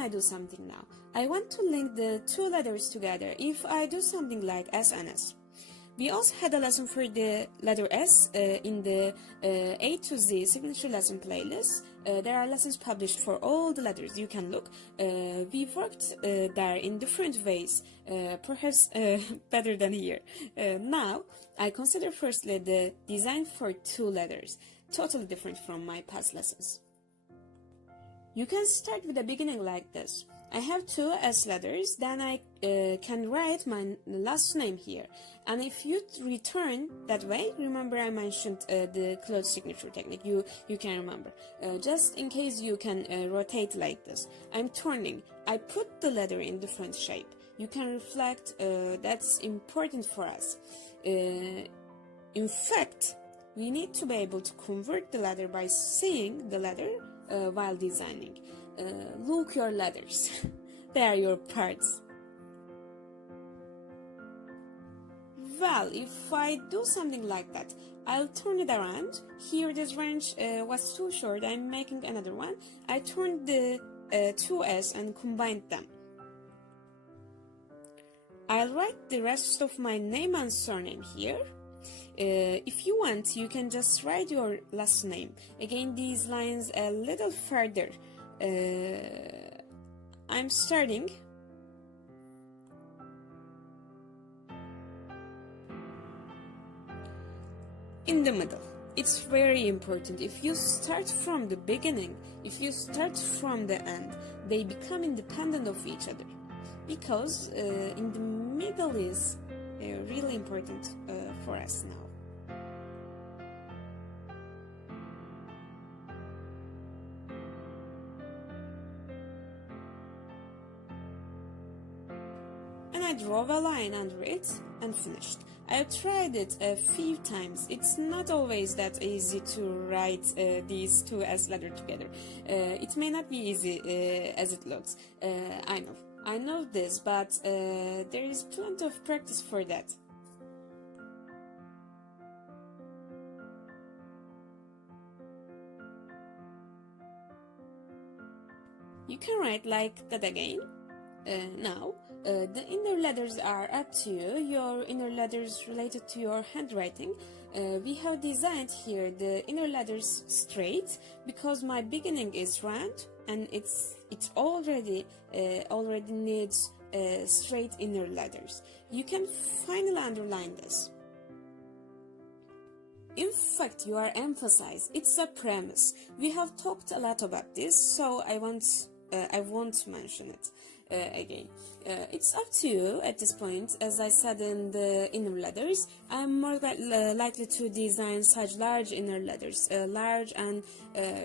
I do something now? I want to link the two letters together if I do something like S and S. We also had a lesson for the letter S in the A to Z signature lesson playlist. There are lessons published for all the letters. You can look. We worked there in different ways, perhaps better than here. Now, I consider firstly the design for two letters, totally different from my past lessons. You can start with the beginning like this. I have two S letters, then I can write my last name here. And if you return that way, remember I mentioned the closed signature technique, you can remember. Just in case you can rotate like this. I'm turning, I put the letter in different shape. You can reflect, that's important for us. In fact, we need to be able to convert the letter by seeing the letter while designing. Look your letters. They are your parts. Well, if I do something like that, I'll turn it around. Here this range was too short. I'm making another one. I turned the two S and combined them. I'll write the rest of my name and surname here. If you want, you can just write your last name. Again, these lines a little further. I'm starting. In the middle. It's very important. If you start from the beginning, if you start from the end, they become independent of each other. Because in the middle is really important for us now. And I draw a line under it and finished. I've tried it a few times. It's not always that easy to write these two S letters together. It may not be easy as it looks. I know this, but there is plenty of practice for that. You can write like that again. Now, the inner letters are up to you, your inner letters related to your handwriting. We have designed here the inner letters straight because my beginning is round and it already needs straight inner letters. You can finally underline this. In fact, you are emphasized. It's a premise. We have talked a lot about this, so I won't mention it again. It's up to you at this point. As I said in the inner letters, I'm more likely to design such large inner letters, large and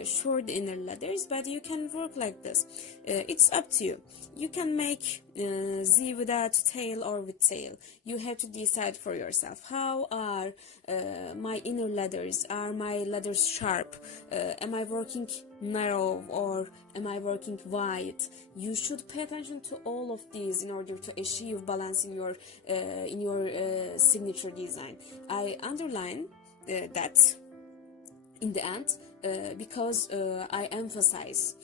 short inner letters, but you can work like this. It's up to you. You can make Z without tail or with tail. You have to decide for yourself. How are my inner letters? Are my letters sharp? Am I working narrow or am I working wide? You should pay attention to all of these in order to achieve balance in your signature design. I underline that in the end because I emphasize.